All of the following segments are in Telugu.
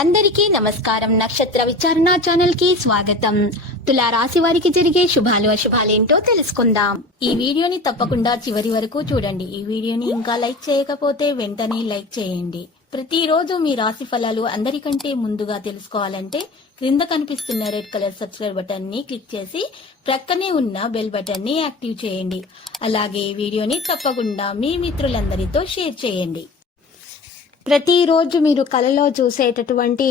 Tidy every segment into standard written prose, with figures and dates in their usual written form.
అందరికీ నమస్కారం. నక్షత్ర విచారణ ఛానల్ కి స్వాగతం. తులా రాశి వారికి జరిగే శుభాలు అశుభాలేంటో తెలుసుకుందాం. ఈ వీడియోని తప్పకుండా చివరి వరకు చూడండి. ఈ వీడియోని ఇంకా లైక్ చేయకపోతే వెంటనే లైక్ చేయండి. ప్రతిరోజు మీ రాశి ఫలాలు అందరికంటే ముందుగా తెలుసుకోవాలంటే క్రింద కనిపిస్తున్న రెడ్ కలర్ సబ్స్క్రైబ్ బటన్ ని క్లిక్ చేసి ప్రక్కనే ఉన్న బెల్ బటన్ ని యాక్టివ్ చేయండి. అలాగే ఈ వీడియోని తప్పకుండా మీ మిత్రులందరితో షేర్ చేయండి. ప్రతిరోజు మీరు కలలో చూసేటటువంటి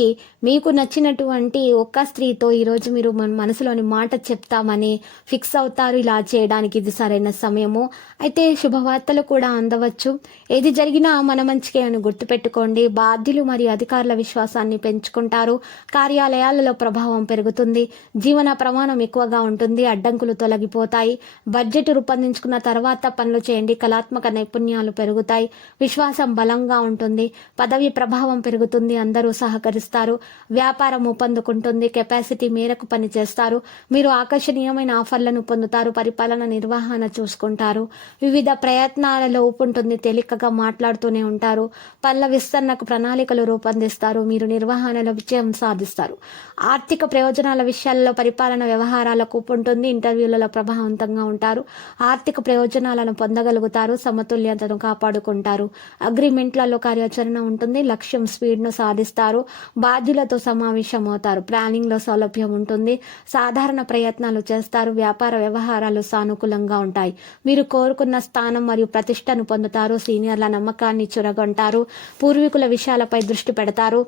మీకు నచ్చినటువంటి ఒక్క స్త్రీతో ఈరోజు మీరు మన మనసులోని మాట చెప్తామని ఫిక్స్ అవుతారు. ఇలా చేయడానికి ఇది సరైన సమయము. అయితే శుభవార్తలు కూడా అందవచ్చు. ఏది జరిగినా మన మంచికే అని గుర్తుపెట్టుకోండి. బాధ్యులు మరియు అధికారుల విశ్వాసాన్ని పెంచుకుంటారు. కార్యాలయాలలో ప్రభావం పెరుగుతుంది. జీవన ప్రమాణం ఎక్కువగా ఉంటుంది. అడ్డంకులు తొలగిపోతాయి. బడ్జెట్ రూపొందించుకున్న తర్వాత పనులు చేయండి. కళాత్మక నైపుణ్యాలు పెరుగుతాయి. విశ్వాసం బలంగా ఉంటుంది. పదవి ప్రభావం పెరుగుతుంది. అందరూ సహకరిస్తారు. వ్యాపారం ఊపందుకుంటుంది. కెపాసిటీ మేరకు పనిచేస్తారు. మీరు ఆకర్షణీయమైన ఆఫర్లను పొందుతారు. పరిపాలన నిర్వహణ చూసుకుంటారు. వివిధ ప్రయత్నాలలో ఊపుంటుంది. తేలికగా మాట్లాడుతూనే ఉంటారు. పనుల విస్తరణకు ప్రణాళికలు రూపొందిస్తారు. మీరు నిర్వహణలో విజయం సాధిస్తారు. ఆర్థిక ప్రయోజనాల విషయాల్లో పరిపాలన వ్యవహారాలకు ఊపుంటుంది. ఇంటర్వ్యూలలో ప్రభావవంతంగా ఉంటారు. ఆర్థిక ప్రయోజనాలను పొందగలుగుతారు. సమతుల్యతను కాపాడుకుంటారు. అగ్రిమెంట్లలో కార్యాచరణ ఉంటుంది. లక్ష్యం స్పీడ్ను సాధిస్తారు. బాధ్యులతో సమావేశం అవుతారు. ప్లానింగ్ లో సౌలభ్యం ఉంటుంది. సాధారణ ప్రయత్నాలు చేస్తారు. వ్యాపార వ్యవహారాలు సానుకూలంగా ఉంటాయి. మీరు కోరుకున్న స్థానం మరియు ప్రతిష్టను పొందుతారు. సీనియర్ల నమ్మకాన్ని చురగొంటారు. పూర్వీకుల విషయాలపై దృష్టి పెడతారు.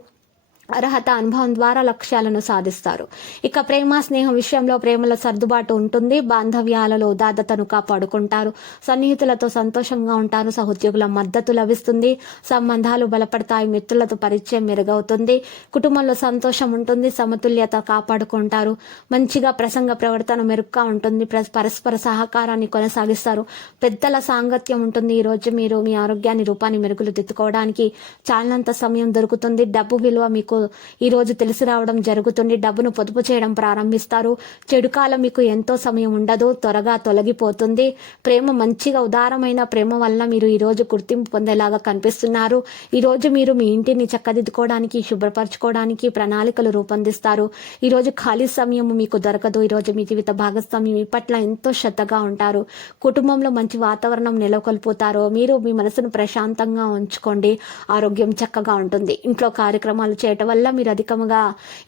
అర్హత అనుభవం ద్వారా లక్ష్యాలను సాధిస్తారు. ఇక ప్రేమ స్నేహం విషయంలో ప్రేమలో సర్దుబాటు ఉంటుంది. బాంధవ్యాలలో ఉదాత్తతను కాపాడుకుంటారు. సన్నిహితులతో సంతోషంగా ఉంటారు. సహోద్యోగుల మద్దతు లభిస్తుంది. సంబంధాలు బలపడతాయి. మిత్రులతో పరిచయం మెరుగవుతుంది. కుటుంబంలో సంతోషం ఉంటుంది. సమతుల్యత కాపాడుకుంటారు. మంచిగా ప్రసంగ ప్రవర్తన మెరుగ్గా ఉంటుంది. పరస్పర సహకారాన్ని కొనసాగిస్తారు. పెద్దల సాంగత్యం ఉంటుంది. ఈ రోజు మీరు మీ ఆరోగ్యాన్ని రూపాన్ని మెరుగులు దిద్దుకోవడానికి చాలినంత సమయం దొరుకుతుంది. డబ్బు విలువ మీకు ఈ రోజు తెలిసి రావడం జరుగుతుంది. డబ్బును పొదుపు చేయడం ప్రారంభిస్తారు. చెడు కాలం మీకు ఎంతో సమయం ఉండదు. త్వరగా తొలగిపోతుంది. ప్రేమ మంచిగా ఉదారమైన ప్రేమ వల్ల మీరు ఈ రోజు గుర్తింపు పొందేలాగా కనిపిస్తున్నారు. ఈ రోజు మీరు మీ ఇంటిని చక్కదిద్దుకోవడానికి శుభ్రపరచుకోవడానికి ప్రణాళికలు రూపొందిస్తారు. ఈ రోజు ఖాళీ సమయం మీకు దొరకదు. ఈ రోజు మీ జీవిత భాగస్వామి మీ పట్ల ఎంతో శ్రద్ధగా ఉంటారు. కుటుంబంలో మంచి వాతావరణం నెలకొల్పుతారు. మీరు మీ మనసును ప్రశాంతంగా ఉంచుకోండి. ఆరోగ్యం చక్కగా ఉంటుంది. ఇంట్లో కార్యక్రమాలు చేయటం వల్ల మీరు అధికంగా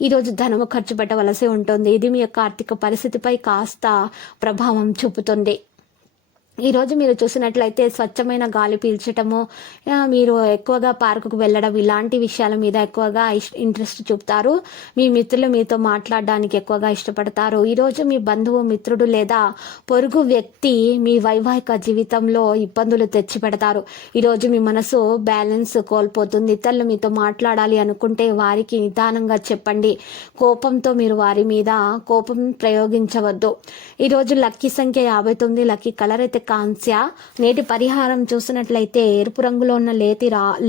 ఈరోజు ధనము ఖర్చు పెట్టవలసి ఉంటుంది. ఇది మీ యొక్క ఆర్థిక పరిస్థితిపై కాస్త ప్రభావం చూపుతుంది. ఈ రోజు మీరు చూసినట్లయితే స్వచ్ఛమైన గాలి పీల్చటము, మీరు ఎక్కువగా పార్కుకు వెళ్ళడం ఇలాంటి విషయాల మీద ఎక్కువగా ఇంట్రెస్ట్ చూపుతారు. మీ మిత్రులు మీతో మాట్లాడడానికి ఎక్కువగా ఇష్టపడతారు. ఈరోజు మీ బంధువు, మిత్రుడు లేదా పొరుగు వ్యక్తి మీ వైవాహిక జీవితంలో ఇబ్బందులు తెచ్చి పెడతారు. ఈరోజు మీ మనసు బ్యాలెన్స్ కోల్పోతుంది. ఇతరులు మీతో మాట్లాడాలి అనుకుంటే వారికి నిదానంగా చెప్పండి. కోపంతో మీరు వారి మీద కోపం ప్రయోగించవద్దు. ఈరోజు లక్కీ సంఖ్య 59. లక్కీ కలర్ అయితే కాంస్య. నేటి పరిహారం చూసినట్లయితే ఎరుపు రంగులో ఉన్న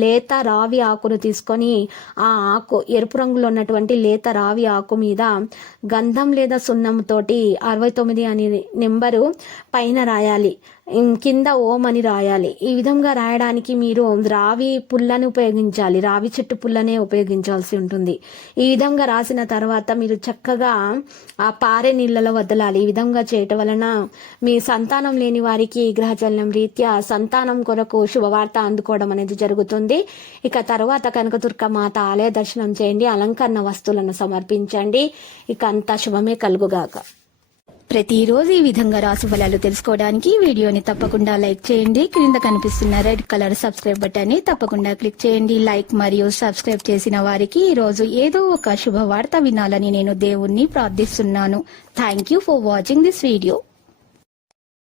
లేత రావి ఆకును తీసుకొని ఆ ఆకు ఎరుపు రంగులో ఉన్నటువంటి లేత రావి ఆకు మీద గంధం లేదా సున్నం తోటి 69 అనే నెంబరు పైన రాయాలి. కింద ఓం అని రాయాలి. ఈ విధంగా రాయడానికి మీరు రావి పుల్లని ఉపయోగించాలి. రావి చెట్టు పుల్లనే ఉపయోగించాల్సి ఉంటుంది. ఈ విధంగా రాసిన తర్వాత మీరు చక్కగా ఆ పారే నీళ్ళలో వదలాలి. ఈ విధంగా చేయటం వలన మీ సంతానం లేని వారికి గ్రహచలనం రీత్యా సంతానం కొరకు శుభవార్త అందుకోవడం అనేది జరుగుతుంది. ఇక తర్వాత కనకదుర్గ మాత ఆలయ దర్శనం చేయండి. అలంకరణ వస్తువులను సమర్పించండి. ఇక అంతా శుభమే కలుగుగాక. ప్రతిరోజు ఈ విధంగా రాశి ఫలాలు తెలుసుకోవడానికి వీడియోని తప్పకుండా లైక్ చేయండి. క్రింద కనిపిస్తున్న రెడ్ కలర్ సబ్స్క్రైబ్ బటన్ ని తప్పకుండా క్లిక్ చేయండి. లైక్ మరియు సబ్స్క్రైబ్ చేసిన వారికి ఈ రోజు ఏదో ఒక శుభవార్త వినాలని నేను దేవుణ్ణి ప్రార్థిస్తున్నాను. Thank you for watching this video.